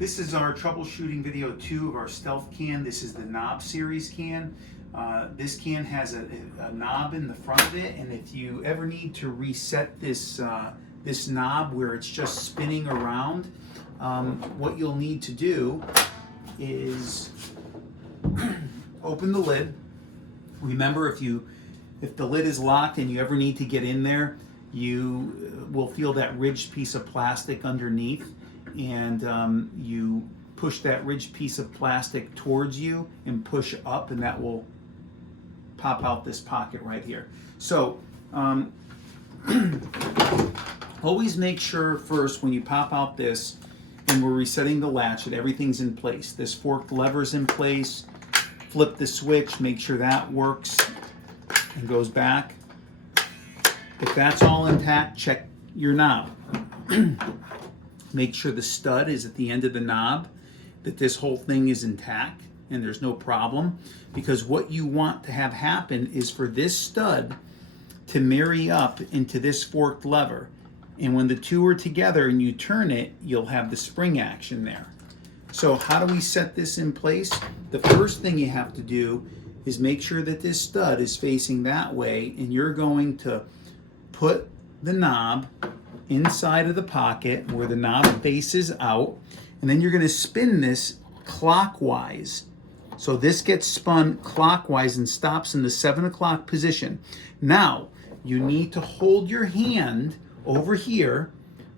This is our troubleshooting video 2 of our stealth can. This is the knob series can. This can has a knob in the front of it, and if you ever need to reset this this knob where it's just spinning around, what you'll need to do is open the lid. Remember, if the lid is locked and you ever need to get in there, you will feel that ridged piece of plastic underneath, and you push that ridged piece of plastic towards you and push up, and that will pop out this pocket right here. So always make sure first when you pop out this and we're resetting the latch that everything's in place. This forked lever's in place. Flip the switch, make sure that works and goes back. If that's all intact, check your knob. Make sure the stud is at the end of the knob, that this whole thing is intact and there's no problem, because what you want to have happen is for this stud to marry up into this forked lever, and when the two are together and you turn it, you'll have the spring action there. So how do we set this in place? The first thing you have to do is make sure that this stud is facing that way, and you're going to put the knob inside of the pocket where the knob faces out, and then you're going to spin this clockwise. So this gets spun clockwise and stops in the 7 o'clock position. Now, you need to hold your hand over here,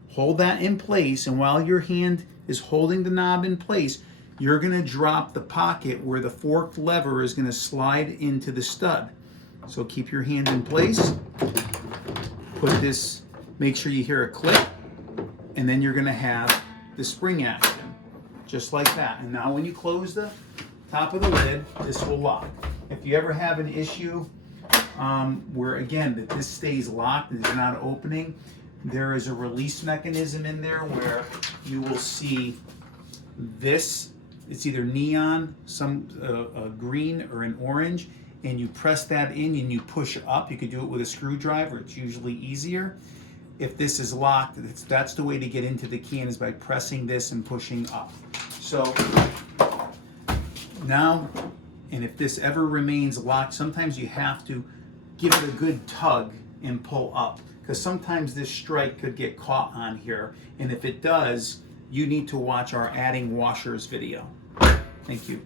hold that in place, and while your hand is holding the knob in place, you're going to drop the pocket where the forked lever is going to slide into the stud. So keep your hand in place, put this, make sure you hear a click, and then you're going to have the spring action, just like that. And now when you close the top of the lid, this will lock. If you ever have an issue where, again, that this stays locked and is not opening, there is a release mechanism in there where you will see this. It's either neon, a green or an orange, and you press that in and you push up. You could do it with a screwdriver. It's usually easier. If this is locked, that's the way to get into the can, is by pressing this and pushing up. So now, and if this ever remains locked, sometimes you have to give it a good tug and pull up, because sometimes this strike could get caught on here, and if it does, you need to watch our adding washers video. Thank you.